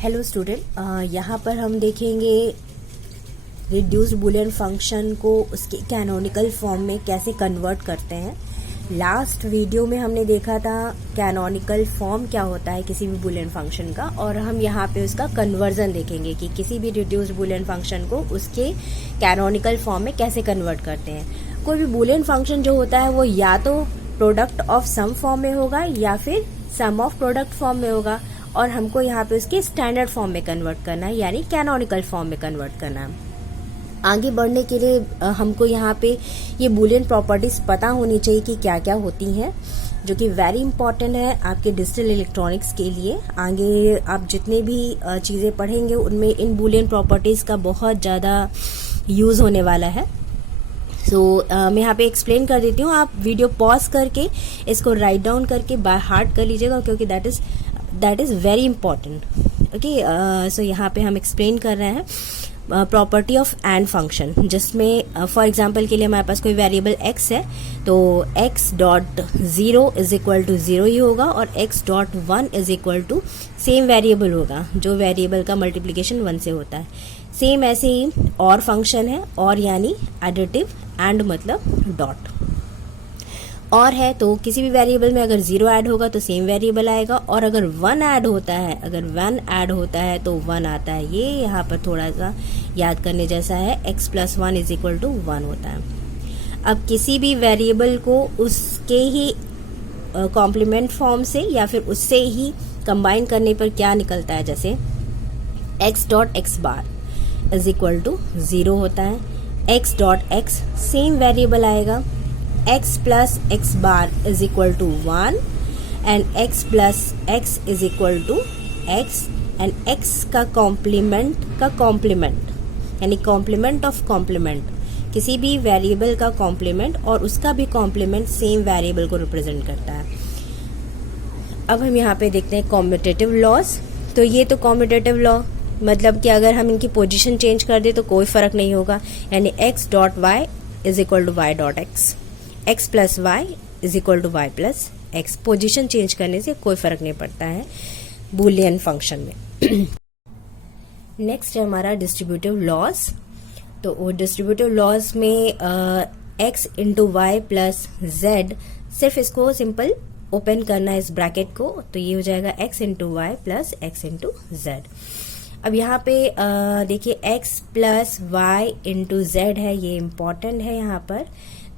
Hello student, यहाँ पर हम देखेंगे रिड्यूस्ड बूलियन फंक्शन को उसके कैनोनिकल फॉर्म में कैसे कन्वर्ट करते हैं। लास्ट वीडियो में हमने देखा था कैनोनिकल फॉर्म क्या होता है किसी भी बूलियन फंक्शन का, और हम यहाँ पे उसका कन्वर्जन देखेंगे कि किसी भी रिड्यूस्ड बूलियन फंक्शन को उसके कैनोनिकल फॉर्म में कैसे कन्वर्ट करते हैं। कोई भी बूलियन फंक्शन जो होता है वो या तो प्रोडक्ट ऑफ सम फॉर्म में होगा या फिर सम ऑफ प्रोडक्ट फॉर्म में होगा, और हमको यहाँ पे उसके स्टैंडर्ड फॉर्म में कन्वर्ट करना है, यानी कैनोनिकल फॉर्म में कन्वर्ट करना है। आगे बढ़ने के लिए हमको यहाँ पे ये बूलियन प्रॉपर्टीज पता होनी चाहिए कि क्या क्या होती हैं, जो कि वेरी इंपॉर्टेंट है आपके डिजिटल इलेक्ट्रॉनिक्स के लिए। आगे आप जितने भी चीज़ें पढ़ेंगे उनमें इन बूलियन प्रॉपर्टीज का बहुत ज़्यादा यूज़ होने वाला है। मैं यहाँ पे एक्सप्लेन कर देती हूँ, आप वीडियो पॉज करके इसको राइट डाउन करके बाय हार्ट कर लीजिएगा, क्योंकि that is very important. Okay, so यहाँ पे हम एक्सप्लेन कर रहे हैं प्रॉपर्टी ऑफ एंड फंक्शन, जिसमें फॉर एग्जांपल के लिए हमारे पास कोई वेरिएबल x है, तो x dot 0 is equal to 0 ही होगा, और x dot 1 is equal to same variable होगा जो वेरिएबल का मल्टीप्लिकेशन 1 से होता है। सेम ऐसे ही और फंक्शन है, और यानी एडिटिव, एंड मतलब डॉट। और है तो किसी भी वेरिएबल में अगर 0 ऐड होगा तो सेम वेरिएबल आएगा, और अगर 1 ऐड होता है तो 1 आता है। ये यहाँ पर थोड़ा सा याद करने जैसा है, x plus 1 is equal to 1 होता है। अब किसी भी वेरिएबल को उसके ही कॉम्प्लीमेंट फॉर्म से या फिर उससे ही कंबाइन करने पर क्या निकलता है, जैसे x dot x bar is equal to 0 होता है। x dot x same variable आएगा, x plus x bar is equal to 1 and x plus x is equal to x, and x का कॉम्प्लीमेंट यानी कॉम्प्लीमेंट ऑफ कॉम्प्लीमेंट, किसी भी variable का complement और उसका भी कॉम्प्लीमेंट सेम वेरिएबल को रिप्रेजेंट करता है। अब हम यहाँ पे देखते हैं कॉम्यूटेटिव लॉज। तो ये तो कॉम्यूटेटिव लॉ मतलब कि अगर हम इनकी पोजीशन चेंज कर दे तो कोई फर्क नहीं होगा, यानी x dot y is equal to y dot x, x plus y is equal to y plus x. Position change करने से कोई फर्क नहीं पड़ता है बूलियन फंक्शन में। नेक्स्ट है हमारा डिस्ट्रीब्यूटिव लॉज। तो वो डिस्ट्रीब्यूटिव लॉज में x into y plus z, सिर्फ इसको सिंपल ओपन करना है इस ब्रैकेट को, तो ये हो जाएगा x into y plus x into z. अब यहाँ पे देखिए x plus y into z है, ये इम्पॉर्टेंट है यहाँ पर।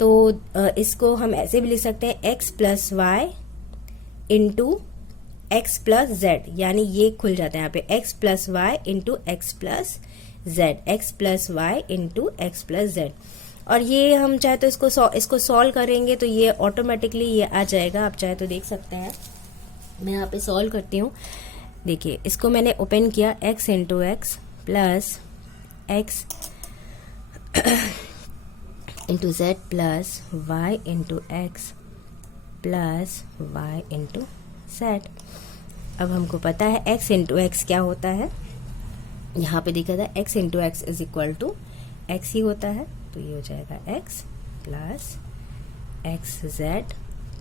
तो इसको हम ऐसे भी लिख सकते हैं x plus y into x plus z, यानी ये खुल जाता है यहाँ पे x plus y into x plus z, x plus y into x plus z. और ये हम चाहे तो इसको सॉल्व करेंगे तो ये ऑटोमेटिकली ये आ जाएगा, आप चाहे तो देख सकते हैं। मैं यहाँ पे सॉल्व करती हूँ। देखिए इसको मैंने ओपन किया, x into x plus x into z plus y into x plus y into z. अब हमको पता है x इंटू एक्स क्या होता है, यहाँ पे देखा था x into x is equal to x ही होता है, तो ये हो जाएगा x plus x z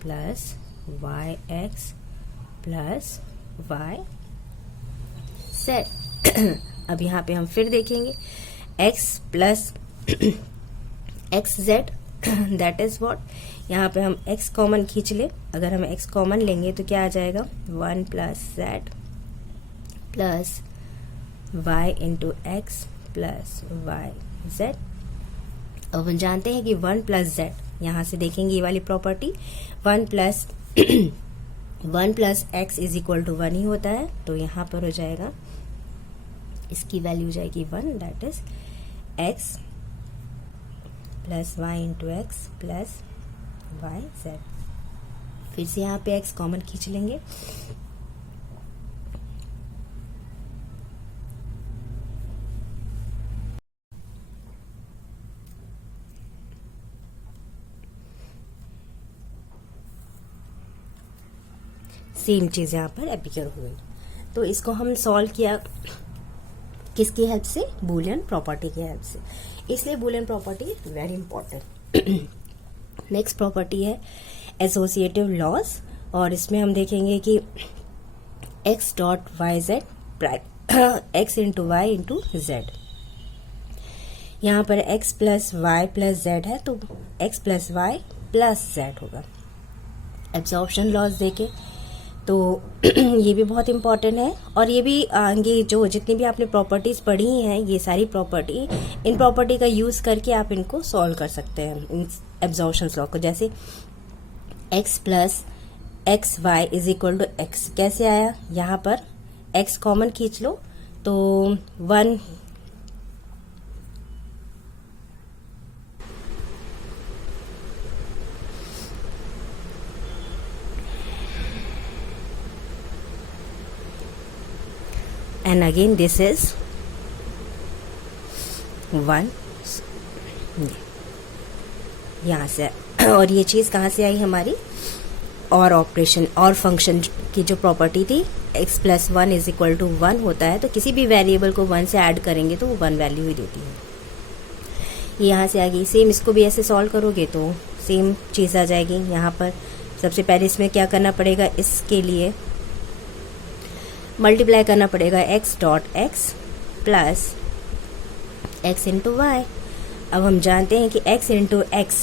plus y x plus y z. अब यहाँ पे हम फिर देखेंगे x plus x z, that is what, यहाँ पे हम x कॉमन खींच ले। अगर हम x कॉमन लेंगे तो क्या आ जाएगा, 1 plus z plus y into x plus y z. अब हम जानते हैं कि 1 प्लस जेड, यहाँ से देखेंगे ये वाली property, 1 plus x is equal to 1 ही होता है, तो यहाँ पर हो जाएगा इसकी वैल्यू हो जाएगी 1, that is x plus y into x plus y z. फिर से यहाँ पे x कॉमन खींच लेंगे, सेम चीज यहाँ पर एप्लीकेट हुई। तो इसको हम सॉल्व किया किसकी हेल्प से, बूलियन प्रॉपर्टी की हेल्प से, इसलिए Boolean property very important. Next property है एसोसिएटिव लॉस, और इसमें हम देखेंगे कि x dot y z x into y into z. यहाँ पर x plus y plus z है तो x plus y plus z होगा। एब्जॉर्प्शन लॉस देके तो ये भी बहुत इम्पॉर्टेंट है, और ये भी आगे जो जितनी भी आपने प्रॉपर्टीज पढ़ी हैं ये सारी प्रॉपर्टी, इन प्रॉपर्टी का यूज करके आप इनको सॉल्व कर सकते हैं इन एब्जॉर्प्शन लॉ को। जैसे x plus x y is equal to x कैसे आया, यहाँ पर x कॉमन खींच लो तो 1 and again this is 1 यहाँ से और ये चीज़ कहाँ से आई हमारी, और ऑपरेशन और फंक्शन की जो प्रॉपर्टी थी x plus 1 is equal to 1 होता है, तो किसी भी वेरिएबल को 1 से ऐड करेंगे तो वो 1 वैल्यू ही देती है। ये यहाँ से आ गई। सेम इसको भी ऐसे सॉल्व करोगे तो सेम चीज़ आ जाएगी। यहाँ पर सबसे पहले इसमें क्या करना पड़ेगा, इसके लिए मल्टीप्लाई करना पड़ेगा x dot x plus x into y. अब हम जानते हैं कि x इंटू x,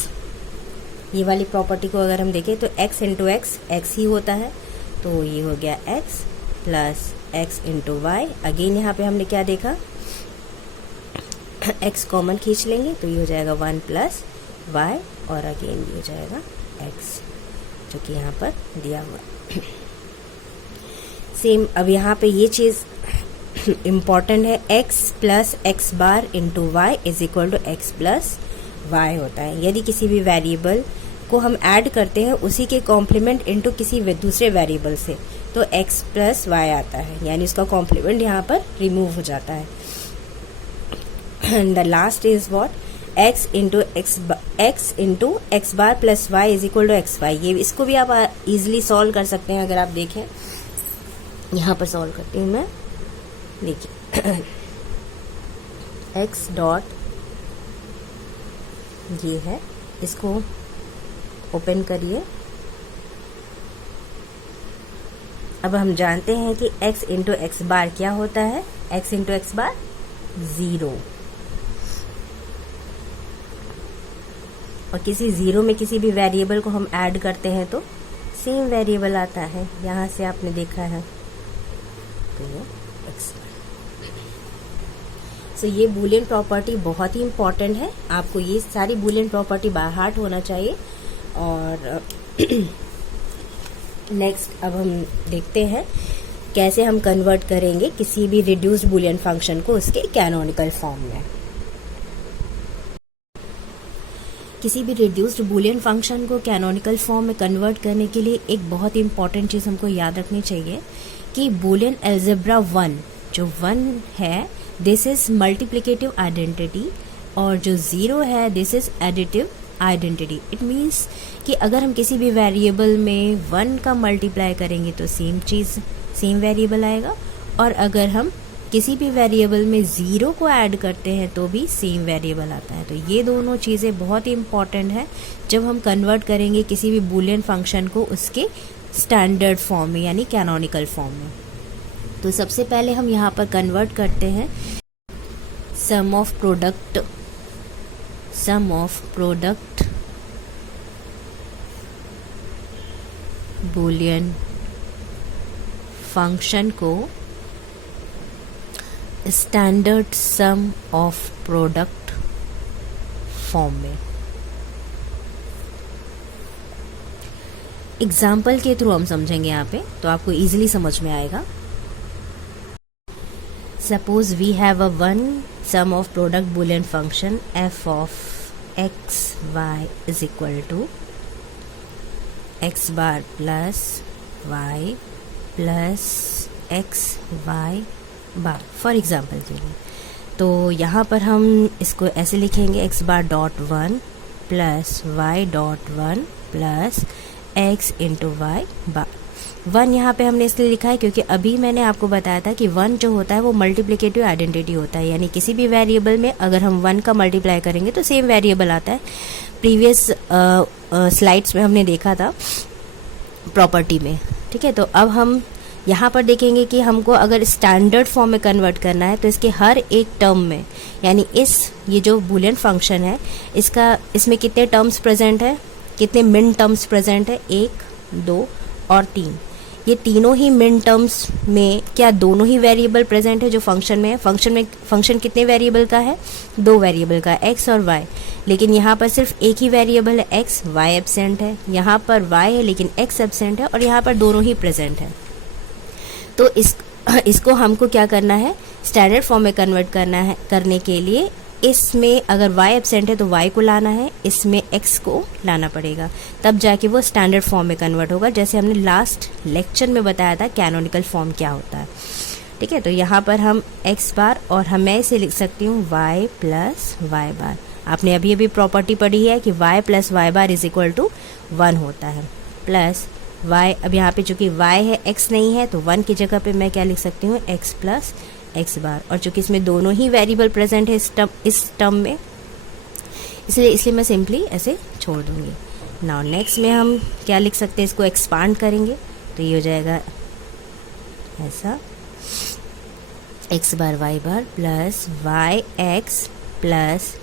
ये वाली प्रॉपर्टी को अगर हम देखें तो x इंटू x ही होता है, तो ये हो गया x plus x into y. Again यहाँ पे हमने क्या देखा, x कॉमन खींच लेंगे तो ये हो जाएगा 1 प्लस वाई, और अगेन ये हो जाएगा x जो कि यहाँ पर दिया हुआ। सेम अब यहाँ पे ये चीज़ इम्पॉर्टेंट है, x plus x bar into y is equal to x plus y होता है। यदि किसी भी वेरिएबल को हम ऐड करते हैं उसी के कॉम्प्लीमेंट इंटू किसी दूसरे वेरिएबल से तो x प्लस वाई आता है, यानी उसका कॉम्प्लीमेंट यहाँ पर रिमूव हो जाता है। The last is what, x into x bar plus y is equal to x y. ये इसको भी आप इजिली सॉल्व कर सकते हैं। अगर आप देखें यहाँ पर सॉल्व करती हूँ मैं, देखिए x डॉट ये है, इसको ओपन करिए। अब हम जानते हैं कि x इंटू एक्स बार क्या होता है, x इंटू एक्स बार 0, और किसी 0 में किसी भी वेरिएबल को हम ऐड करते हैं तो सेम वेरिएबल आता है। यहाँ से आपने देखा है तो सो ये बूलियन प्रॉपर्टी बहुत ही इम्पॉर्टेंट है, आपको ये सारी बूलियन प्रॉपर्टी बाय हार्ट होना चाहिए। और नेक्स्ट अब हम देखते हैं कैसे हम कन्वर्ट करेंगे किसी भी रिड्यूस्ड बूलियन फंक्शन को उसके कैनोनिकल फॉर्म में। किसी भी रिड्यूस्ड बूलियन फंक्शन को कैनोनिकल फॉर्म में कन्वर्ट करने के लिए एक बहुत ही इंपॉर्टेंट चीज़ हमको याद रखनी चाहिए कि बूलियन अलजेब्रा 1 जो 1 है दिस इज मल्टीप्लिकेटिव आइडेंटिटी, और जो 0 है this is additive identity. It means कि अगर हम किसी भी वेरिएबल में 1 का मल्टीप्लाई करेंगे तो सेम चीज़ सेम वेरिएबल आएगा, और अगर हम किसी भी वेरिएबल में 0 को ऐड करते हैं तो भी सेम वेरिएबल आता है। तो ये दोनों चीज़ें बहुत ही इंपॉर्टेंट है जब हम कन्वर्ट करेंगे किसी भी बूलियन फंक्शन को उसके स्टैंडर्ड फॉर्म में यानी कैनोनिकल फॉर्म में। तो सबसे पहले हम यहाँ पर कन्वर्ट करते हैं sum of product Boolean function को standard sum of product form में। एग्जाम्पल के थ्रू हम समझेंगे यहाँ पे तो आपको इजीली समझ में आएगा। Suppose we have a one sum of product Boolean function f of x y is equal to x bar plus y plus x y bar for example के लिए। तो यहाँ पर हम इसको ऐसे लिखेंगे x bar dot 1 plus y dot 1 plus x into y bar. 1 यहाँ पे हमने इसलिए लिखा है क्योंकि अभी मैंने आपको बताया था कि 1 जो होता है वो मल्टीप्लिकेटिव आइडेंटिटी होता है, यानी किसी भी वेरिएबल में अगर हम 1 का मल्टीप्लाई करेंगे तो सेम वेरिएबल आता है। प्रीवियस स्लाइड्स में हमने देखा था प्रॉपर्टी में, ठीक है। तो अब हम यहाँ पर देखेंगे कि हमको अगर स्टैंडर्ड फॉर्म में कन्वर्ट करना है तो इसके हर एक टर्म में, यानी ये जो बूलियन फंक्शन है इसमें कितने टर्म्स प्रेजेंट है, कितने मिन टर्म्स प्रेजेंट है, 1, 2 और 3। ये तीनों ही मिन टर्म्स में क्या दोनों ही वेरिएबल प्रेजेंट है जो फंक्शन में है। फंक्शन कितने वेरिएबल का है, 2 वेरिएबल का, x और y। लेकिन यहाँ पर सिर्फ एक ही वेरिएबल है x, y एब्सेंट है। यहाँ पर y है लेकिन x एब्सेंट है, और यहाँ पर दोनों ही प्रेजेंट है। तो इसको हमको क्या करना है, स्टैंडर्ड फॉर्म में कन्वर्ट करने के लिए इसमें अगर y एब्सेंट है तो y को लाना है, इसमें x को लाना पड़ेगा, तब जाके वो स्टैंडर्ड फॉर्म में कन्वर्ट होगा, जैसे हमने लास्ट लेक्चर में बताया था कैनोनिकल फॉर्म क्या होता है। ठीक है, तो यहाँ पर हम x बार और मैं इसे लिख सकती हूँ y प्लस वाई बार। आपने अभी अभी प्रॉपर्टी पढ़ी है कि y plus y bar is equal to 1 होता है, प्लस y, अब यहाँ पे चूँकि y है x नहीं है तो 1 की जगह पे मैं क्या लिख सकती हूँ, x प्लस x बार। और चूँकि इसमें दोनों ही वेरिएबल प्रेजेंट है इस टर्म में, इसलिए मैं सिंपली ऐसे छोड़ दूँगी। नाउ नेक्स्ट में हम क्या लिख सकते हैं, इसको एक्सपांड करेंगे तो ये हो जाएगा ऐसा, x bar y bar plus y x plus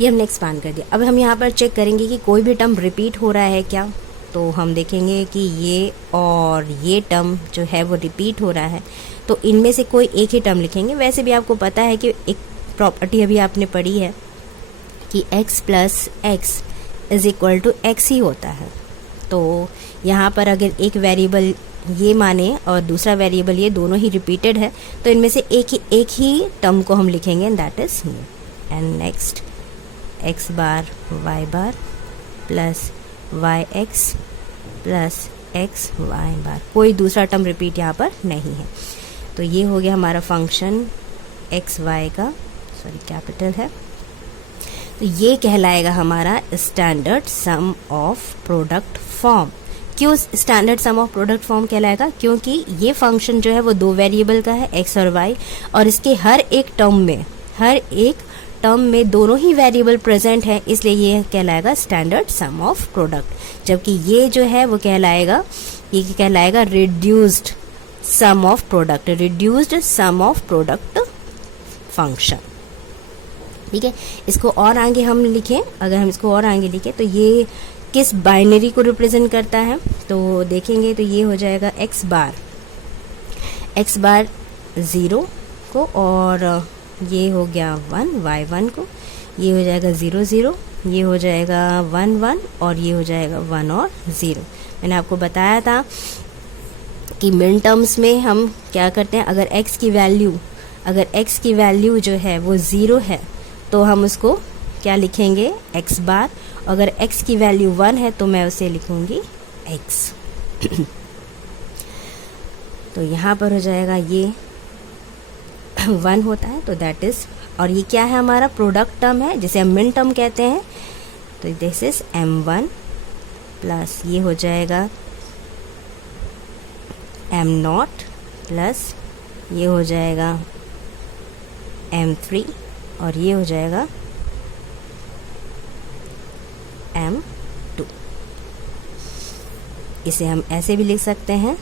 ये हमने एक्सपांड कर दिया। अब हम यहाँ पर चेक करेंगे कि कोई भी टर्म रिपीट हो रहा है क्या, तो हम देखेंगे कि ये और ये टर्म जो है वो रिपीट हो रहा है, तो इनमें से कोई एक ही टर्म लिखेंगे। वैसे भी आपको पता है कि एक प्रॉपर्टी अभी आपने पढ़ी है कि x plus x is equal to x ही होता है। तो यहाँ पर अगर एक वेरिएबल ये माने और दूसरा वेरिएबल ये, दोनों ही रिपीटेड है, तो इनमें से एक ही टर्म को हम लिखेंगे, एंड दैट इज ये। And next x bar y bar plus y x plus x y bar, कोई दूसरा टर्म रिपीट यहाँ पर नहीं है। तो ये हो गया हमारा फंक्शन एक्स वाई का, सॉरी कैपिटल है, तो ये कहलाएगा हमारा standard sum of product form. क्यों standard sum of product form कहलाएगा, क्योंकि ये फंक्शन जो है वो 2 वेरिएबल का है x और y, और इसके हर एक टर्म में दोनों ही वेरिएबल प्रेजेंट है, इसलिए ये कहलाएगा स्टैंडर्ड सम ऑफ प्रोडक्ट। जबकि ये जो है वो कहलाएगा reduced sum of product, reduced sum of product function. ठीक है, इसको और आगे हम लिखें, अगर हम इसको और आगे लिखें तो ये किस बाइनरी को रिप्रेजेंट करता है, तो देखेंगे तो ये हो जाएगा x बार 0 को, और ये हो गया 1 y1 को, ये हो जाएगा 0 0, ये हो जाएगा 1 1, और ये हो जाएगा 1 और 0। मैंने आपको बताया था कि मिन टर्म्स में हम क्या करते हैं, अगर x की वैल्यू जो है वो 0 है तो हम उसको क्या लिखेंगे, x बार। अगर x की वैल्यू 1 है तो मैं उसे लिखूंगी x। तो यहाँ पर हो जाएगा ये 1 होता है, तो दैट इज, और ये क्या है, हमारा प्रोडक्ट टर्म है जिसे हम मिन टर्म कहते हैं, तो दिस इज m1 प्लस ये हो जाएगा m0 प्लस ये हो जाएगा m3, और ये हो जाएगा m2। इसे हम ऐसे भी लिख सकते हैं,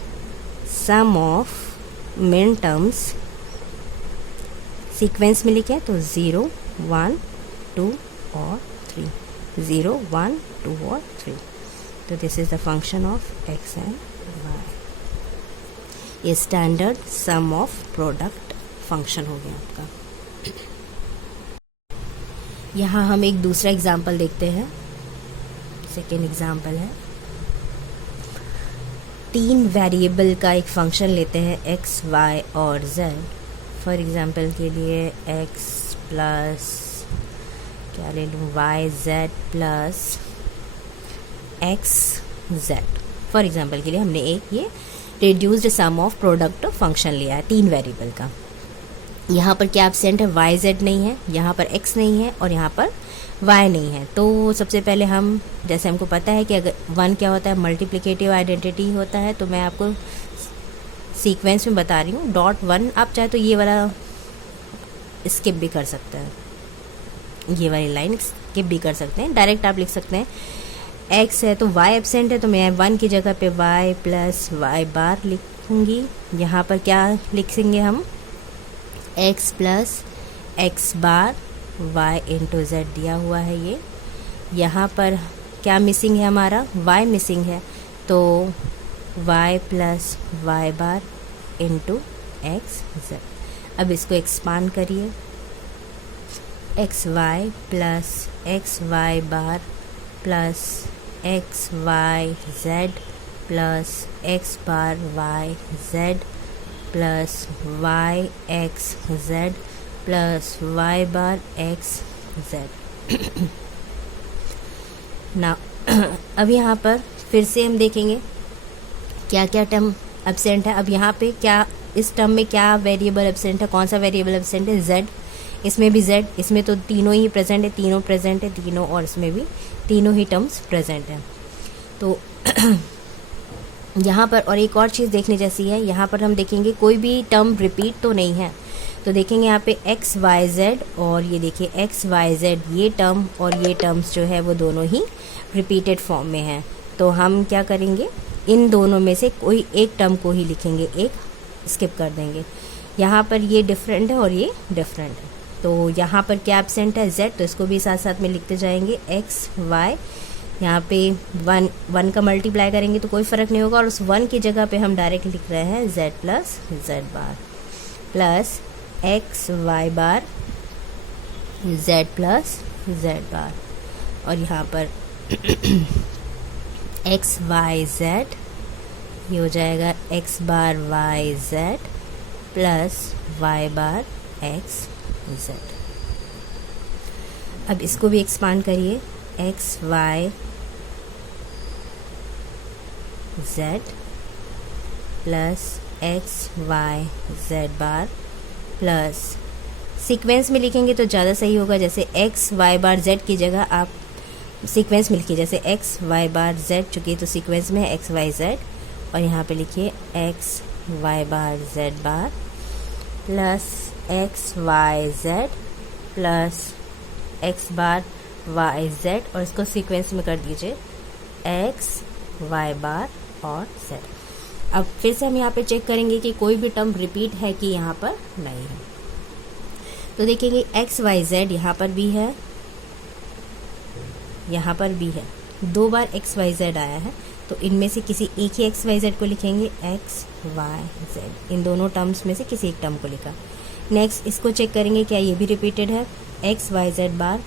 सम ऑफ मिन टर्म्स सीक्वेंस में लिखें तो 0 1 2 और 3, 0 1 2 और 3। तो this is the function of x and y। ये standard sum of product function हो गया आपका। यहाँ हम एक दूसरा एग्जाम्पल देखते हैं, सेकेंड एग्जाम्पल है, 3 वेरिएबल का एक फंक्शन लेते हैं x, y और z। फॉर एग्जाम्पल के लिए x प्लस क्या ले लूँ, y z plus x z। For example के लिए हमने एक ये reduced sum of product function लिया है 3 वेरिएबल का। यहाँ पर क्या एब्सेंट है, y z नहीं है, यहाँ पर x नहीं है, और यहाँ पर y नहीं है। तो सबसे पहले हम, जैसे हमको पता है कि अगर 1 क्या होता है, मल्टीप्लिकेटिव आइडेंटिटी होता है, तो मैं आपको सीक्वेंस में बता रही हूँ। .1 आप चाहे तो ये वाला स्किप भी कर सकते हैं, ये वाली लाइन स्किप भी कर सकते हैं, डायरेक्ट आप लिख सकते हैं x है तो y एब्सेंट है, तो मैं 1 की जगह पे y प्लस वाई बार लिखूँगी। यहाँ पर क्या लिखेंगे हम, x प्लस एक्स बार y इंटू जेड दिया हुआ है ये। यहाँ पर क्या मिसिंग है, हमारा y मिसिंग है, तो y plus y bar into x z. अब इसको एक्सपांड करिए, x y plus x y bar plus x y z plus x bar y z plus y x z plus y bar x z. ना अब यहाँ पर फिर से हम देखेंगे क्या क्या टर्म एब्सेंट है। अब यहाँ पे क्या, इस टर्म में क्या वेरिएबल एब्सेंट है, कौन सा वेरिएबल एब्सेंट है, z। इसमें भी z, इसमें तो तीनों ही प्रेजेंट है, तीनों प्रेजेंट है तीनों, और इसमें भी तीनों ही टर्म्स प्रेजेंट हैं। तो यहाँ पर और एक और चीज़ देखने जैसी है, यहाँ पर हम देखेंगे कोई भी टर्म रिपीट तो नहीं है, तो देखेंगे यहाँ पे एक्स वाई जेड, और ये देखिए एक्स वाई जेड, ये टर्म और ये टर्म्स जो है वो दोनों ही रिपीटेड फॉर्म में हैं। तो हम क्या करेंगे, इन दोनों में से कोई एक टर्म को ही लिखेंगे, एक स्किप कर देंगे। यहाँ पर ये डिफरेंट है और ये डिफरेंट है, तो यहाँ पर क्या एब्सेंट है, z, तो इसको भी साथ साथ में लिखते जाएंगे, एक्स वाई। यहाँ पे 1 का मल्टीप्लाई करेंगे तो कोई फ़र्क नहीं होगा, और उस 1 की जगह पे हम डायरेक्ट लिख रहे हैं z plus z bar plus x y bar z plus z bar, और यहाँ पर एक्स वाई जेड, ये हो जाएगा x bar y z plus y bar x z. अब इसको भी एक्सपांड करिए, x y z plus x y z bar plus, sequence में लिखेंगे तो ज़्यादा सही होगा, जैसे एक्स वाई बार जेड की जगह आप सीक्वेंस में लिखिए, जैसे एक्स वाई बार जेड, चूँकि तो सीक्वेंस में है एक्स वाई जेड, और यहाँ पे लिखिए x y bar z bar plus x y z plus x bar y z, और इसको सीक्वेंस में कर दीजिए एक्स वाई बार और जेड। अब फिर से हम यहाँ पे चेक करेंगे कि कोई भी टर्म रिपीट है कि यहाँ पर नहीं है, तो देखेंगे एक्स वाई जेड यहाँ पर भी है, यहाँ पर भी है, 2 बार एक्स वाई जेड आया है, तो इनमें से किसी एक ही एक्स वाई जेड को लिखेंगे, एक्स वाई जेड, इन दोनों टर्म्स में से किसी एक टर्म को लिखा। नेक्स्ट इसको चेक करेंगे क्या ये भी रिपीटेड है, एक्स वाई जेड बार,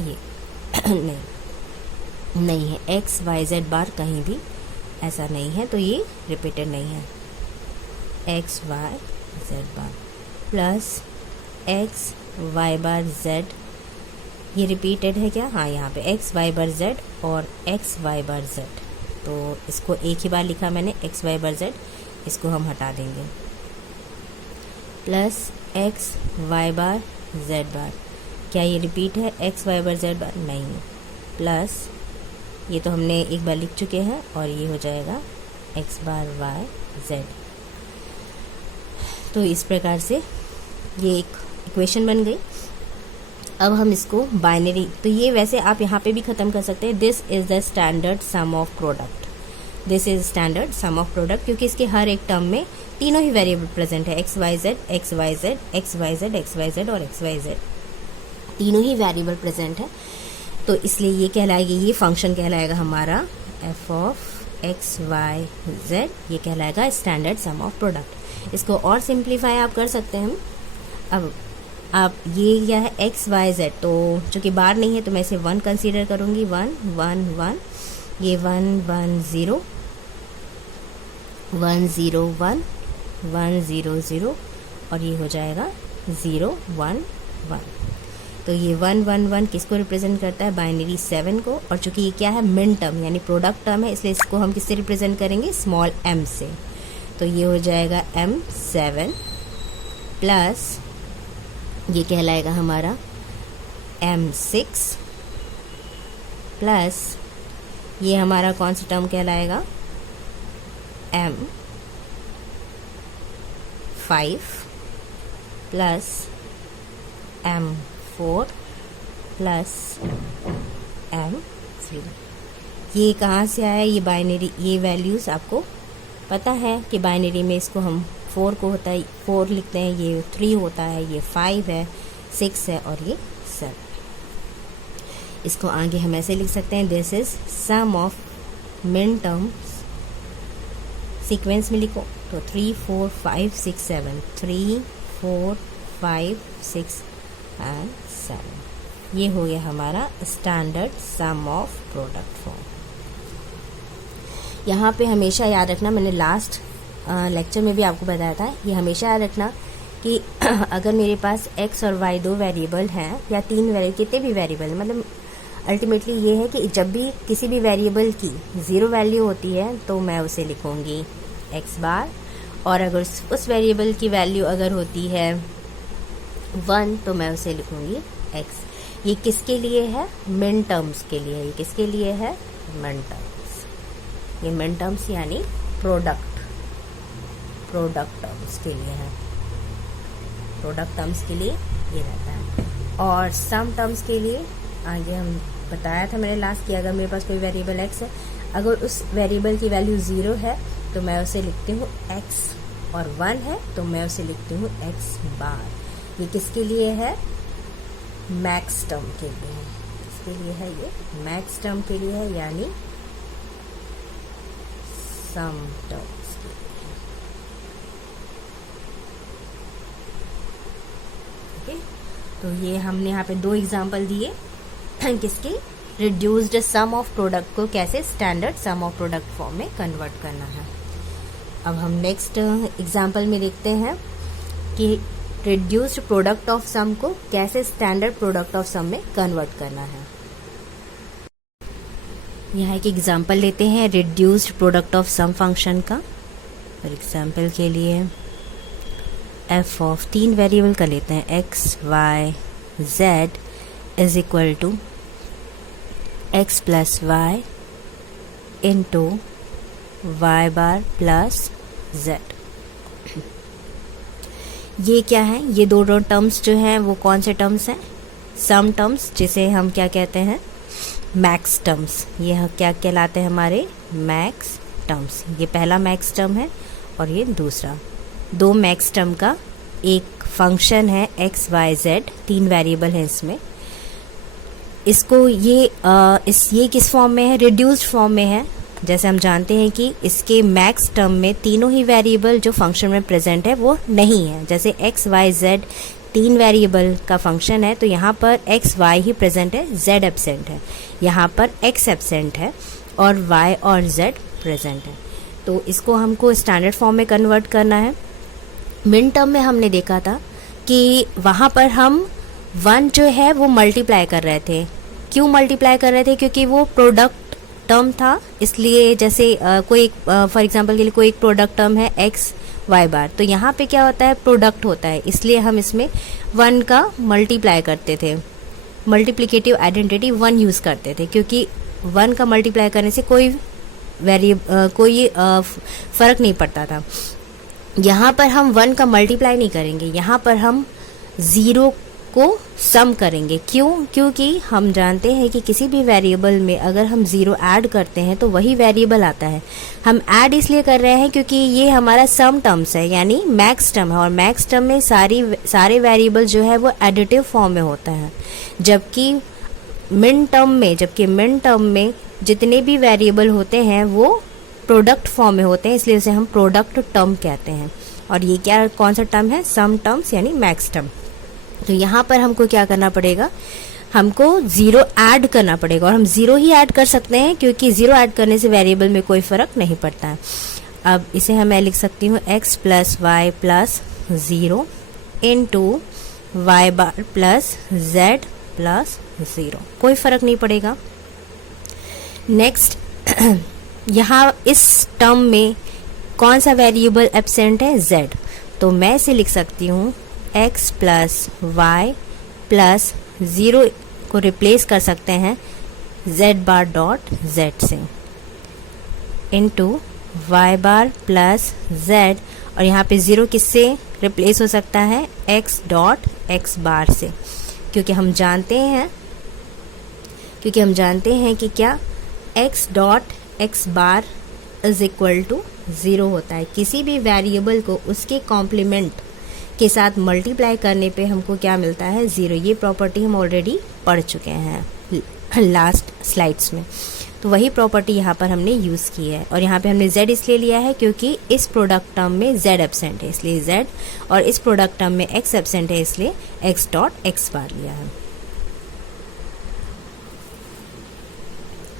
ये नहीं है, एक्स वाई जेड बार कहीं भी ऐसा नहीं है, तो ये रिपीटेड नहीं है, x y z bar plus x y bar Z, ये रिपीटेड है क्या, हाँ यहाँ पे एक्स वाई बार जेड और एक्स वाई बार जेड, तो इसको एक ही बार लिखा मैंने एक्स वाई बार जेड, इसको हम हटा देंगे, plus x y bar z बार, क्या ये रिपीट है एक्स वाई बार जेड बार, नहीं है, प्लस ये तो हमने एक बार लिख चुके हैं, और ये हो जाएगा एक्स बार वाई जेड। तो इस प्रकार से ये एक इक्वेशन बन गई। अब हम इसको बाइनरी, तो ये वैसे आप यहाँ पे भी ख़त्म कर सकते हैं, this is the standard sum of product, this is standard sum of product, क्योंकि इसके हर एक टर्म में तीनों ही वेरिएबल प्रेजेंट है, x y z x y z x y z x y z और एक्स वाई जेड, तीनों ही वेरिएबल प्रेजेंट है, तो इसलिए ये कहलाएगी, ये फंक्शन कहलाएगा हमारा f of x y z, ये कहलाएगा स्टैंडर्ड सम ऑफ प्रोडक्ट। इसको और सिंप्लीफाई आप कर सकते हैं। अब आप ये क्या है एक्स वाई जेड, तो चूँकि बार नहीं है तो मैं इसे 1 कंसीडर करूँगी, 1 1 1, ये 1 1 0 1 0 1 1 0 0, और ये हो जाएगा 0 1 1। तो ये 1 1 1 किसको रिप्रेजेंट करता है, बाइनरी 7 को, और चूंकि ये क्या है मिन टर्म यानी प्रोडक्ट टर्म है, इसलिए इसको हम किससे रिप्रेजेंट करेंगे, स्मॉल m से, तो ये हो जाएगा m7 प्लस ये कहलाएगा हमारा m6 प्लस ये हमारा कौन सा टर्म कहलाएगा, m5 plus M4 plus M3। ये कहाँ से आया, ये बाइनरी, ये वैल्यूज़ आपको पता है कि बाइनरी में इसको हम 4 को होता है 4 लिखते हैं, ये 3 होता है, ये 5 है, 6 है और ये 7। इसको आगे हम ऐसे लिख सकते हैं, दिस इज सम ऑफ मिन टर्म्स, सीक्वेंस में लिखो तो 3 4 5 6 7, 3 4 5 6 एंड 7। ये हो गया हमारा standard sum of product form. यहाँ पे हमेशा याद रखना, मैंने लास्ट लेक्चर में भी आपको बताया था, ये हमेशा याद रखना कि अगर मेरे पास x और y 2 वेरिएबल हैं या 3 वेरिएबल, कितने भी वेरिएबल, मतलब अल्टीमेटली ये है कि जब भी किसी भी वेरिएबल की 0 वैल्यू होती है तो मैं उसे लिखूंगी x बार, और अगर उस वेरिएबल की वैल्यू अगर होती है 1 तो मैं उसे लिखूंगी x। ये किसके लिए है, मिन टर्म्स के लिए। ये किसके लिए है, मिन टर्म्स। ये मिन टर्म्स यानी प्रोडक्ट टर्म्स के लिए है। प्रोडक्ट टर्म्स के लिए ये रहता है। और सम टर्म्स के लिए आगे हम बताया था मैंने लास्ट कि अगर मेरे पास कोई वेरिएबल x है, अगर उस वेरिएबल की वैल्यू 0 है तो मैं उसे लिखती हूँ x, और 1 है तो मैं उसे लिखती हूँ x बार। ये किसके लिए है, मैक्स टर्म के लिए है। किसके लिए है, ये मैक्स टर्म के लिए है, यानी सम टर्म्स के लिए। ओके, तो ये हमने यहाँ पे 2 एग्जांपल दिए किसके, रिड्यूस्ड सम ऑफ प्रोडक्ट को कैसे standard sum of product form में कन्वर्ट करना है। अब हम नेक्स्ट एग्जांपल में देखते हैं कि रिड्यूस्ड प्रोडक्ट ऑफ सम को कैसे स्टैंडर्ड प्रोडक्ट ऑफ सम में कन्वर्ट करना है। यहाँ एक एग्जांपल लेते हैं reduced product of sum function का। फॉर एग्जांपल के लिए f ऑफ 3 वेरिएबल का लेते हैं, x y z is equal to x plus y into y bar plus z। ये क्या है, ये दोनों टर्म्स जो हैं वो कौन से टर्म्स हैं, सम टर्म्स, जिसे हम क्या कहते हैं, मैक्स टर्म्स। ये क्या कहलाते हैं, हमारे मैक्स टर्म्स। ये पहला मैक्स टर्म है और ये दूसरा। 2 मैक्स टर्म का एक फंक्शन है x y z, 3 वेरिएबल है इसमें। इसको ये किस फॉर्म में है, रिड्यूस्ड फॉर्म में है। जैसे हम जानते हैं कि इसके मैक्स टर्म में तीनों ही वेरिएबल जो फंक्शन में प्रेजेंट है वो नहीं है। जैसे x y z 3 वेरिएबल का फंक्शन है तो यहाँ पर x y ही प्रेजेंट है, z एब्सेंट है। यहाँ पर x एब्सेंट है और y और z प्रेजेंट है। तो इसको हमको स्टैंडर्ड फॉर्म में कन्वर्ट करना है। मिन टर्म में हमने देखा था कि वहाँ पर हम 1 जो है वो मल्टीप्लाई कर रहे थे। क्यों मल्टीप्लाई कर रहे थे, क्योंकि वो प्रोडक्ट टर्म था, इसलिए जैसे कोई फॉर एग्जांपल के लिए कोई एक प्रोडक्ट टर्म है x y बार, तो यहाँ पे क्या होता है, प्रोडक्ट होता है, इसलिए हम इसमें 1 का मल्टीप्लाई करते थे। मल्टीप्लिकेटिव आइडेंटिटी 1 यूज़ करते थे, क्योंकि 1 का मल्टीप्लाई करने से कोई फ़र्क नहीं पड़ता था। यहाँ पर हम 1 का मल्टीप्लाई नहीं करेंगे, यहाँ पर हम 0 को सम करेंगे। क्यों, क्योंकि हम जानते हैं कि किसी भी वेरिएबल में अगर हम 0 ऐड करते हैं तो वही वेरिएबल आता है। हम ऐड इसलिए कर रहे हैं क्योंकि ये हमारा सम टर्म्स है, यानी मैक्स टर्म है, और मैक्स टर्म में सारे वेरिएबल जो है वो एडिटिव फॉर्म में होता है। जबकि मिन टर्म में जितने भी वेरिएबल होते हैं वो प्रोडक्ट फॉर्म में होते हैं, इसलिए उसे हम प्रोडक्ट टर्म कहते हैं। और ये क्या, कौन सा टर्म है, सम टर्म्स यानी मैक्स टर्म। तो यहाँ पर हमको क्या करना पड़ेगा, हमको 0 ऐड करना पड़ेगा, और हम 0 ही ऐड कर सकते हैं क्योंकि 0 ऐड करने से वेरिएबल में कोई फ़र्क नहीं पड़ता है। अब इसे मैं लिख सकती हूँ x plus y plus 0 into y bar plus z plus 0, कोई फ़र्क नहीं पड़ेगा। नेक्स्ट यहाँ इस टर्म में कौन सा वेरिएबल एब्सेंट है, z, तो मैं इसे लिख सकती हूँ x प्लस वाई प्लस 0 को रिप्लेस कर सकते हैं z बार डॉट z से, into y bar plus z, और यहाँ पे 0 किससे रिप्लेस हो सकता है, x डॉट एक्स बार से, क्योंकि हम जानते हैं कि क्या x dot x bar is equal to 0 होता है। किसी भी वेरिएबल को उसके कॉम्प्लीमेंट के साथ मल्टीप्लाई करने पे हमको क्या मिलता है, 0। ये प्रॉपर्टी हम ऑलरेडी पढ़ चुके हैं लास्ट स्लाइड्स में, तो वही प्रॉपर्टी यहाँ पर हमने यूज़ की है। और यहाँ पे हमने z इसलिए लिया है क्योंकि इस प्रोडक्ट टर्म में z एब्सेंट है, इसलिए z, और इस प्रोडक्ट टर्म में x एब्सेंट है, इसलिए x डॉट एक्स बार लिया है।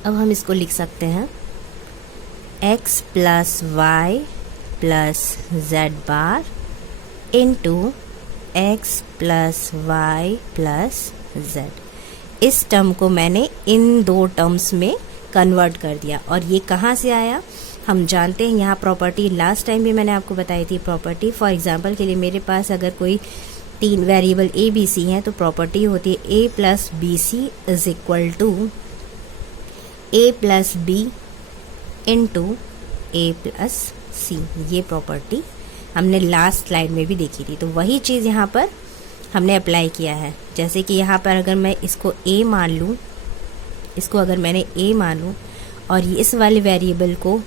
अब हम इसको लिख सकते हैं x plus y plus z bar into x plus y plus z. इस टर्म को मैंने इन दो टर्म्स में कन्वर्ट कर दिया। और ये कहाँ से आया, हम जानते हैं यहाँ प्रॉपर्टी लास्ट टाइम भी मैंने आपको बताई थी। प्रॉपर्टी फॉर एग्जांपल के लिए मेरे पास अगर कोई 3 वेरिएबल ए बी सी हैं तो प्रॉपर्टी होती है a plus b c is equal to a plus B into A plus c. ये प्रॉपर्टी हमने लास्ट स्लाइड में भी देखी थी, तो वही चीज़ यहाँ पर हमने अप्लाई किया है। जैसे कि यहाँ पर अगर मैं इसको a मान लूँ, इसको अगर मैंने a मान लूँ और इस वाले वेरिएबल को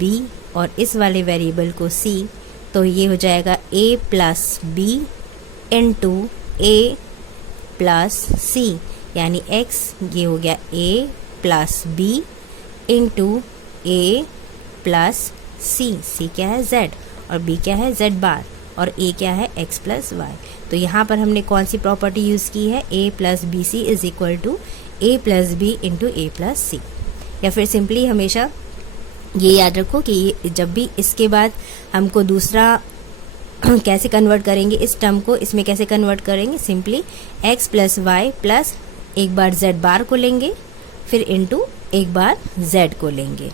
b और इस वाले वेरिएबल को c, तो ये हो जाएगा a plus B into A plus C, यानी x ये हो गया a plus B into A plus C. C क्या है z और b क्या है z बार और a क्या है x प्लस वाई। तो यहाँ पर हमने कौन सी प्रॉपर्टी यूज़ की है, a plus b c is equal to a plus B into A plus c. या फिर सिंपली हमेशा ये याद रखो कि जब भी इसके बाद हमको दूसरा कैसे कन्वर्ट करेंगे, इस टर्म को इसमें कैसे कन्वर्ट करेंगे, simply x plus y plus एक बार z बार को लेंगे, फिर इंटू एक बार z को लेंगे।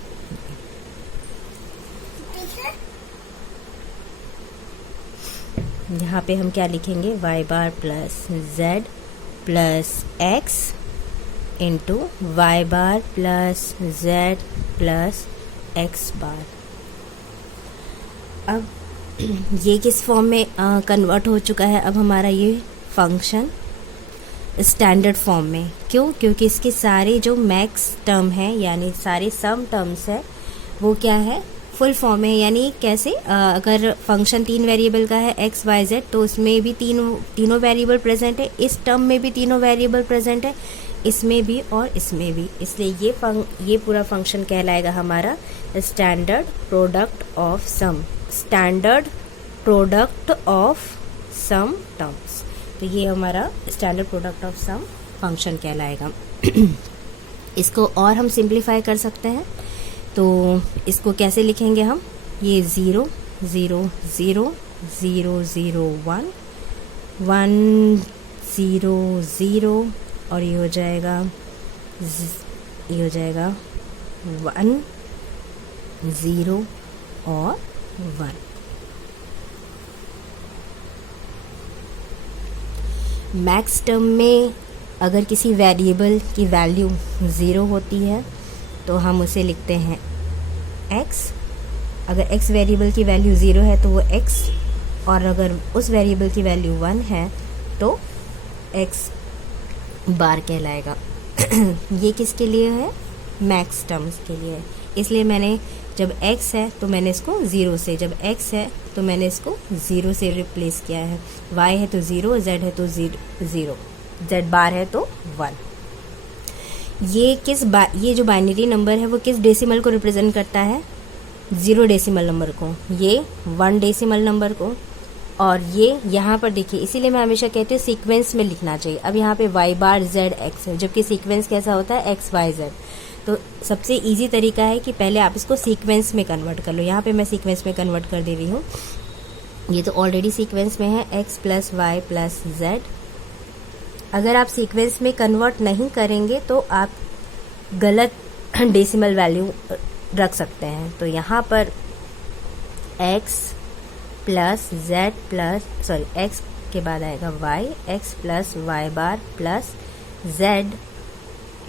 यहाँ पे हम क्या लिखेंगे, y bar plus z plus x into y bar plus z plus x bar. अब ये किस फॉर्म में कन्वर्ट हो चुका है, अब हमारा ये फंक्शन स्टैंडर्ड फॉर्म में। क्यों, क्योंकि इसके सारे जो मैक्स टर्म है यानी सारे सम टर्म्स है वो क्या है, फुल फॉर्म है। यानी कैसे, अगर फंक्शन 3 वेरिएबल का है x y z, तो उसमें भी तीनों वेरिएबल प्रेजेंट है, इस टर्म में भी तीनों वेरिएबल प्रेजेंट है, इसमें भी और इसमें भी। इसलिए ये पूरा फंक्शन कहलाएगा हमारा standard product of sum, standard product of sum terms. तो ये हमारा standard product of sum function कहलाएगा। इसको और हम सिंप्लीफाई कर सकते हैं, तो इसको कैसे लिखेंगे हम, ये 0 0 0 0 0 1 1 0 0 और ये हो जाएगा 1 0 और 1। मैक्स टर्म में अगर किसी वेरिएबल की वैल्यू 0 होती है तो हम उसे लिखते हैं x। अगर x वेरिएबल की वैल्यू 0 है तो वो x, और अगर उस वेरिएबल की वैल्यू 1 है तो x बार कहलाएगा। ये किसके लिए है, मैक्स टर्म्स के लिए है। इसलिए मैंने जब x है तो मैंने इसको 0 से, जब x है तो मैंने इसको 0 से रिप्लेस किया है। y है तो 0, z है तो 0, z बार है तो 1। ये जो बाइनरी नंबर है वो किस डेसिमल को रिप्रेजेंट करता है, 0 डेसिमल नंबर को, ये 1 डेसिमल नंबर को, और ये यहाँ पर देखिए, इसीलिए मैं हमेशा कहती हूँ सीक्वेंस में लिखना चाहिए। अब यहाँ पे y बार z x है, जबकि सीक्वेंस कैसा होता है x y z। तो सबसे इजी तरीका है कि पहले आप इसको सीक्वेंस में कन्वर्ट कर लो। यहाँ पे मैं सीक्वेंस में कन्वर्ट कर दे रही हूँ, ये तो ऑलरेडी सीक्वेंस में है, x plus y plus z। अगर आप सीक्वेंस में कन्वर्ट नहीं करेंगे तो आप गलत डेसिमल वैल्यू रख सकते हैं। तो यहाँ पर x plus z plus x के बाद आएगा y, x plus y bar plus z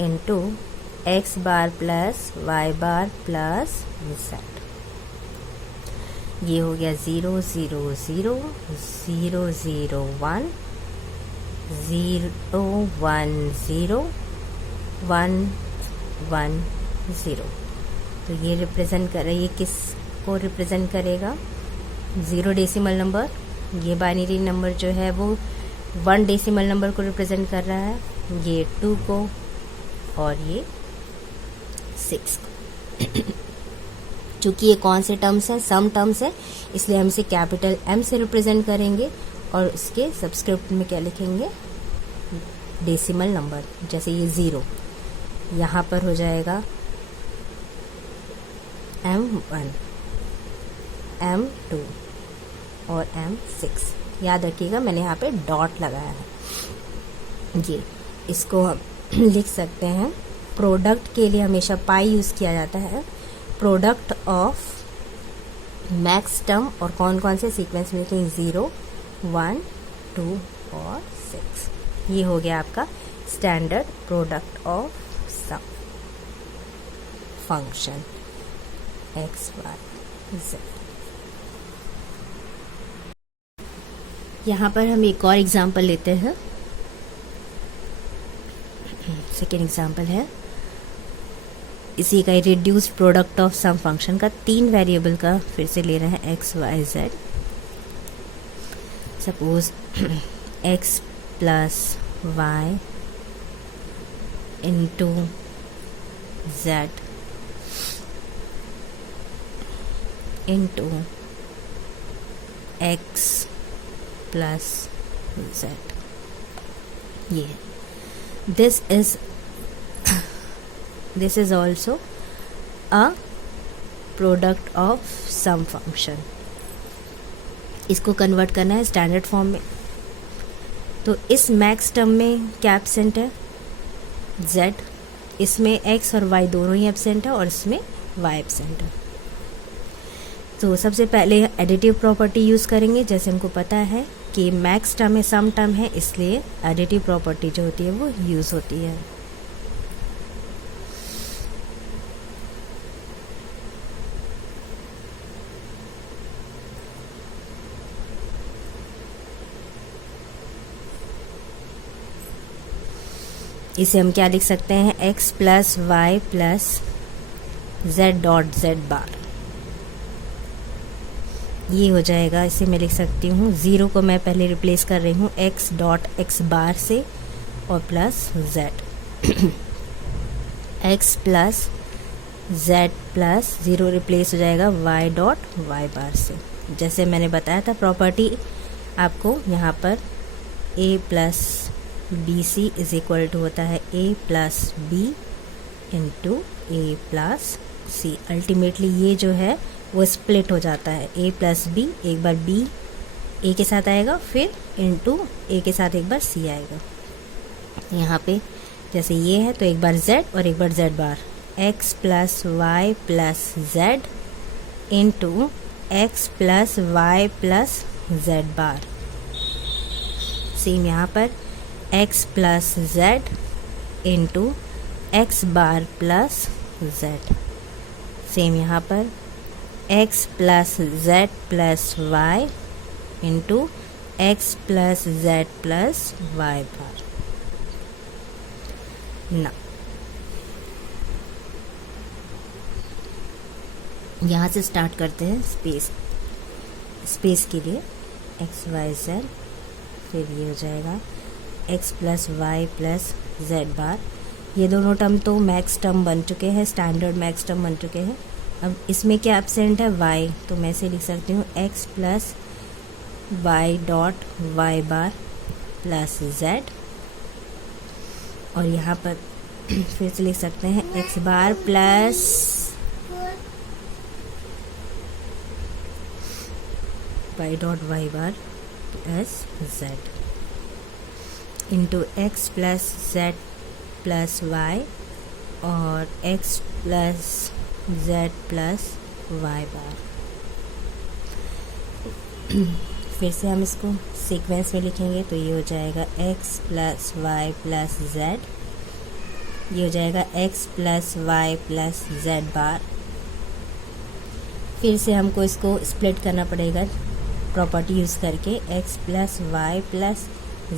into x bar plus y bar plus z। ये हो गया 0 0 0 0 0 1 0 1 0 1 1 0। तो ये रिप्रेजेंट कर ये किस को रिप्रेजेंट करेगा? 0 डेसिमल नंबर। ये बाइनरी नंबर जो है वो 1 डेसिमल नंबर को रिप्रेजेंट कर रहा है, ये 2 को और ये 6 को। चूँकि ये कौन से टर्म्स हैं? सम टर्म्स है, इसलिए हम इसे कैपिटल M से रिप्रेजेंट करेंगे और उसके सबस्क्रिप्ट में क्या लिखेंगे? Decimal number. जैसे ये 0 यहाँ पर हो जाएगा M1, M2 और M6। याद रखिएगा मैंने यहाँ पे डॉट लगाया है। ये इसको हम लिख सकते हैं, प्रोडक्ट के लिए हमेशा पाई यूज़ किया जाता है। प्रोडक्ट ऑफ मैक्स टर्म और कौन कौन से सीक्वेंस में लिखेंगे? 0 1 2 और 6। ये हो गया आपका standard product of sum function x y z। यहाँ पर हम एक और एग्जाम्पल लेते हैं। सेकेंड एग्जाम्पल है इसी का reduced product of sum function का 3 वेरिएबल का फिर से ले रहे हैं x y z। Suppose x plus y into z into x plus z। ये this is also a product of sum function. इसको कन्वर्ट करना है स्टैंडर्ड फॉर्म में। तो इस मैक्स टर्म में क्या एब्सेंट है? z। इसमें x और y दोनों ही एब्सेंट है और इसमें y एब्सेंट है। तो सबसे पहले एडिटिव प्रॉपर्टी यूज़ करेंगे। जैसे हमको पता है कि मैक्स टर्म में सम टर्म है, इसलिए एडिटिव प्रॉपर्टी जो होती है वो यूज़ होती है। इसे हम क्या लिख सकते हैं? x plus y plus z dot z bar. ये हो जाएगा, इसे मैं लिख सकती हूँ 0 को मैं पहले रिप्लेस कर रही हूँ x डॉट x बार से और plus z। x plus z plus 0 replace हो जाएगा y डॉट y बार से। जैसे मैंने बताया था प्रॉपर्टी आपको, यहाँ पर a plus b c is equal to होता है a plus B into a plus c. Ultimately ये जो है वो स्प्लिट हो जाता है, a प्लस बी, एक बार b a के साथ आएगा, फिर इंटू a के साथ एक बार c आएगा। यहाँ पे जैसे ये है तो एक बार z और एक बार z bar. x plus y plus z into x plus y plus z bar. Same यहाँ पर x plus z into x bar plus z। Same यहाँ पर x plus z plus y into x plus z plus y bar. ना यहाँ से start करते हैं space के लिए x y z, फिर ये हो जाएगा x plus y plus z bar. ये दोनों टर्म तो मैक्स टर्म बन चुके हैं, स्टैंडर्ड मैक्स टर्म बन चुके हैं। अब इसमें क्या एब्सेंट है? y, तो मैं इसे लिख सकती हूँ x plus y dot y bar plus z। और यहाँ पर फिर से लिख सकते हैं x bar plus y dot y bar plus z into x plus z plus y और x plus z plus y bar. फिर से हम इसको सीक्वेंस में लिखेंगे तो ये हो जाएगा x plus y plus z, ये हो जाएगा x plus y plus z bar. फिर से हमको इसको स्प्लिट करना पड़ेगा प्रॉपर्टी यूज़ करके, x plus y plus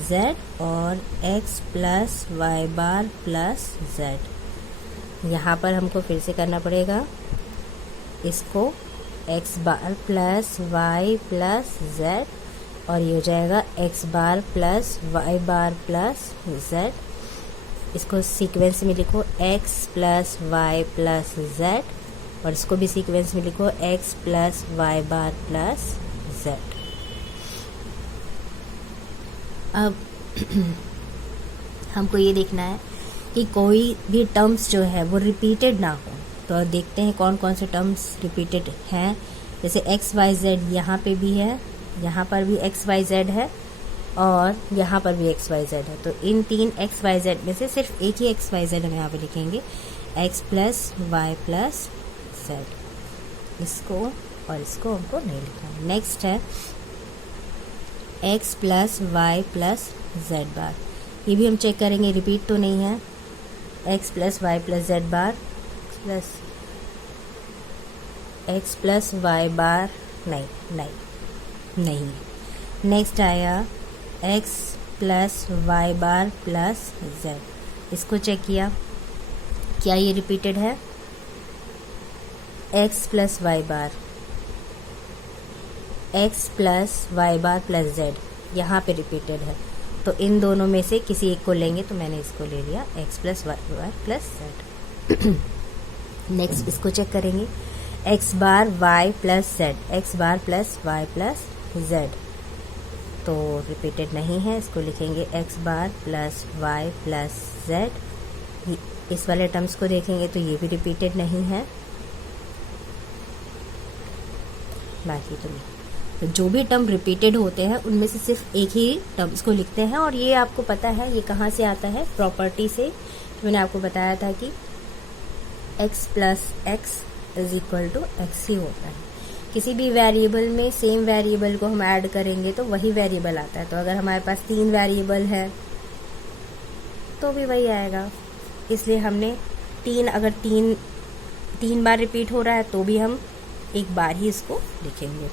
z और x plus y bar plus z। यहाँ पर हमको फिर से करना पड़ेगा इसको x bar plus y plus z, और ये हो जाएगा x bar plus y bar plus z। इसको सीक्वेंस में लिखो x plus y plus z, और इसको भी सीक्वेंस में लिखो x plus y bar plus z। अब हमको ये देखना है कि कोई भी टर्म्स जो है वो रिपीटेड ना हो। तो देखते हैं कौन कौन से टर्म्स रिपीटेड हैं। जैसे x y z यहाँ पे भी है, यहाँ पर भी x y z है, और यहाँ पर भी x y z है। तो इन तीन x y z में से सिर्फ एक ही x y z हम यहाँ पे लिखेंगे, x plus y plus z। इसको और इसको हमको नहीं लिखना है। नेक्स्ट है x plus y plus z bar. ये भी हम चेक करेंगे रिपीट तो नहीं है। x plus y plus z bar plus x plus y bar नहीं। नेक्स्ट आया x plus y bar plus z। इसको चेक किया, क्या ये रिपीटेड है? x plus y bar, x plus y bar plus z यहाँ पे रिपीटेड है। तो इन दोनों में से किसी एक को लेंगे, तो मैंने इसको ले लिया x plus y bar plus z। Next इसको चेक करेंगे, x bar y plus z, x bar plus y plus z। तो रिपीटेड नहीं है, इसको लिखेंगे x bar plus y plus z। इस वाले टर्म्स को देखेंगे तो ये भी रिपीटेड नहीं है, बाकी तो नहीं। तो जो भी टर्म रिपीटेड होते हैं उनमें से सिर्फ एक ही टर्म्स को लिखते हैं। और ये आपको पता है ये कहाँ से आता है? प्रॉपर्टी से। तो मैंने आपको बताया था कि x plus x is equal to x ही होता है। किसी भी वेरिएबल में सेम वेरिएबल को हम ऐड करेंगे तो वही वेरिएबल आता है। तो अगर हमारे पास 3 वेरिएबल है तो भी वही आएगा। इसलिए हमने अगर तीन बार रिपीट हो रहा है तो भी हम एक बार ही इसको लिखेंगे।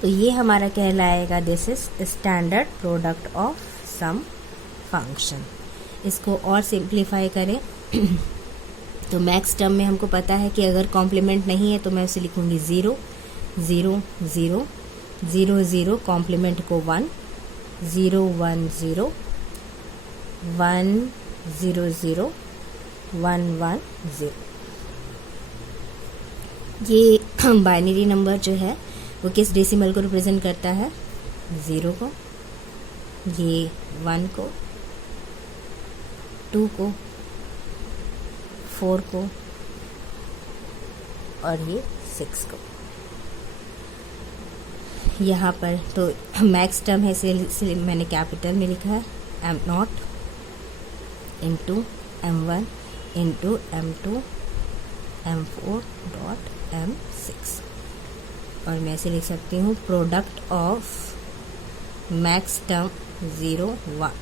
तो ये हमारा कहलाएगा this is standard product of sum function. इसको और सिंप्लीफाई करें तो मैक्स टर्म में हमको पता है कि अगर कॉम्प्लीमेंट नहीं है तो मैं उसे लिखूंगी 0 0 0 0 0, कॉम्प्लीमेंट को 1 0 1 0 1 0 0 1 1 0। ये बाइनरी नंबर जो है वो किस डेसिमल को रिप्रेजेंट करता है? 0 को, ये 1 को, 2 को, 4 को, और ये 6 को। यहाँ पर तो मैक्स टर्म है इसलिए मैंने कैपिटल में लिखा है m0 into m1 into m2 m4 dot m6। और मैं ऐसे लिख सकती हूँ product of max term 0 1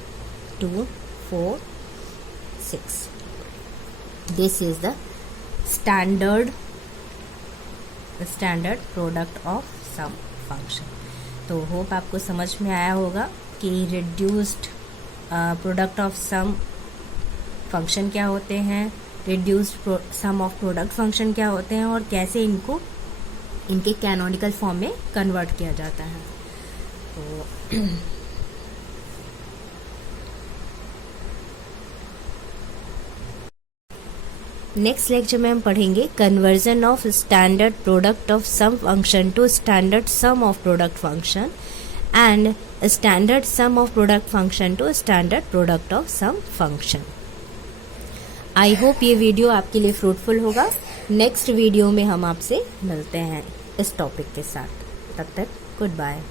2 4 6। This is the standard product of sum function. तो होप आपको समझ में आया होगा कि reduced product of sum function क्या होते हैं, reduced sum of product function क्या होते हैं, और कैसे इनके कैनोनिकल फॉर्म में कन्वर्ट किया जाता है। तो नेक्स्ट लेक्चर में हम पढ़ेंगे conversion of standard product of sum function to standard sum of product function and standard sum of product function to standard product of sum function. I hope ये video आपके लिए फ्रूटफुल होगा। Next video में हम आपसे मिलते हैं इस टॉपिक के साथ। तब तक गुड बाय।